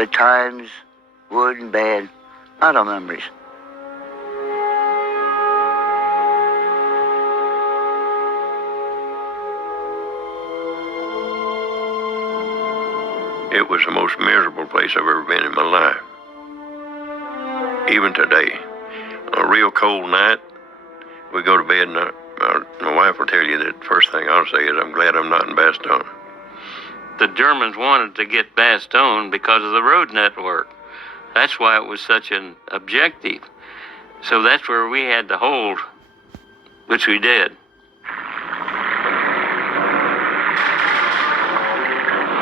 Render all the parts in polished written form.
the times, good and bad, a lot of memories. It was the most miserable place I've ever been in my life. Even today, on a real cold night, we go to bed and my wife will tell you that the first thing I'll say is, I'm glad I'm not in Bastogne. The Germans wanted to get Bastogne because of the road network. That's why it was such an objective. So that's where we had to hold, which we did.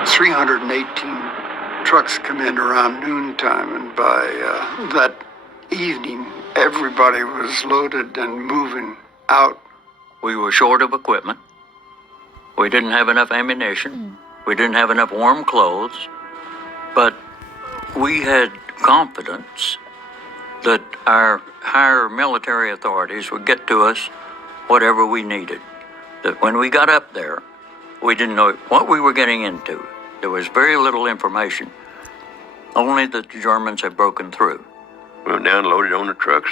318 trucks come in around noontime, and by that evening, everybody was loaded and moving out. We were short of equipment. We didn't have enough ammunition. We didn't have enough warm clothes. But we had confidence that our higher military authorities would get to us whatever we needed. That when we got up there, we didn't know what we were getting into. There was very little information, only that the Germans had broken through. We went down, loaded on the trucks,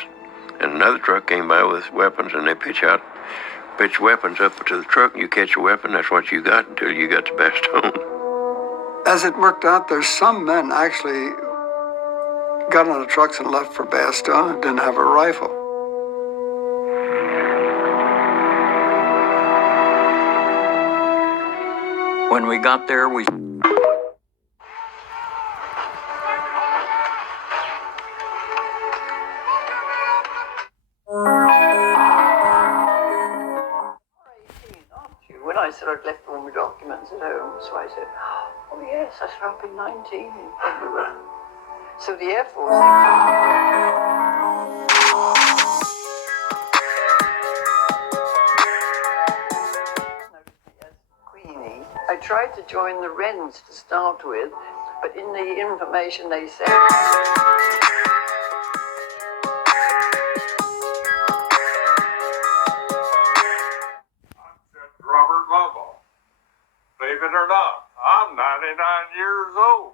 and another truck came by with weapons, and they pitch weapons up to the truck, and you catch a weapon, that's what you got until you got to Bastogne. As it worked out, there's some men actually got on the trucks and left for Bastogne and didn't have a rifle. When we got there, we... When I said I'd left all my documents at home, so I said, oh yes, I should have been 19. Probably will. So the Air Force... Queenie. I tried to join the Wrens to start with, but in the information they said... Believe it or not, I'm 99 years old.